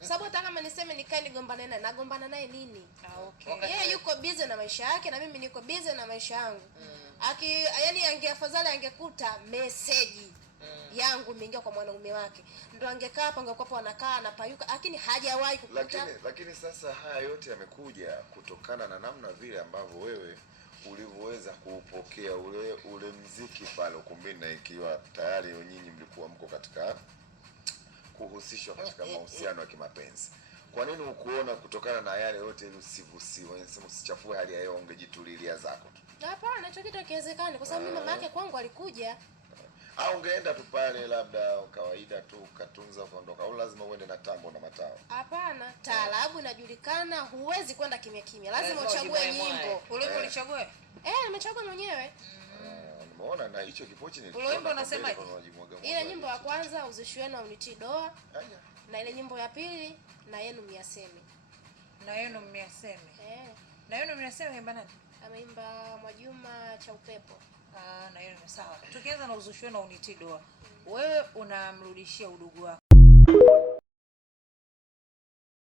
Sababu hata kama niseme nikae nigombane naye, nagombana naye nini? Okay. Yeye yuko busy na maisha yake na mimi niko busy na maisha yangu. Yani angeafadhali angekuta message yangu imeingia kwa mwanaume wake, ndio angekaa hapa, angekuwa anakaa na payuka, lakini hajawahi kukuta. Lakini sasa haya yote yamekuja kutokana na namna vile ambavyo wewe ulivyoweza kuupokea ule mziki pale ukumbini, na ikiwa tayari nyinyi mlikuwa mko katika kuhusishwa katika mahusiano ya kimapenzi. Kwa nini ukuona kutokana na yale yote ili usivusiwe, usichafue hali ya hewa, ungejitulilia zako tu? Hapana, hicho kitu hakiwezekani kwa sababu mama yake kwangu alikuja. Au ungeenda tu pale labda kawaida tu ukatunza ukaondoka, au lazima uende na tambo na matao? Hapana, taarabu inajulikana, huwezi kwenda kimya kimya, lazima uchague nyimbo. Ulimbo ulichagua? Nimechagua mwenyewe. Nimeona na hicho kipochi niliona. Ulimbo unasemaje? Ile nyimbo ya kwanza uzishuena unitii doa. Na ile nyimbo ya pili na yenu miaseme. Na yenu miaseme. Na yenu miaseme ameimba nani? Ameimba Mwajuma cha upepo. Na yenu sawa. Tukianza na uzishuena unitii doa. Wewe unamrudishia udugu wako.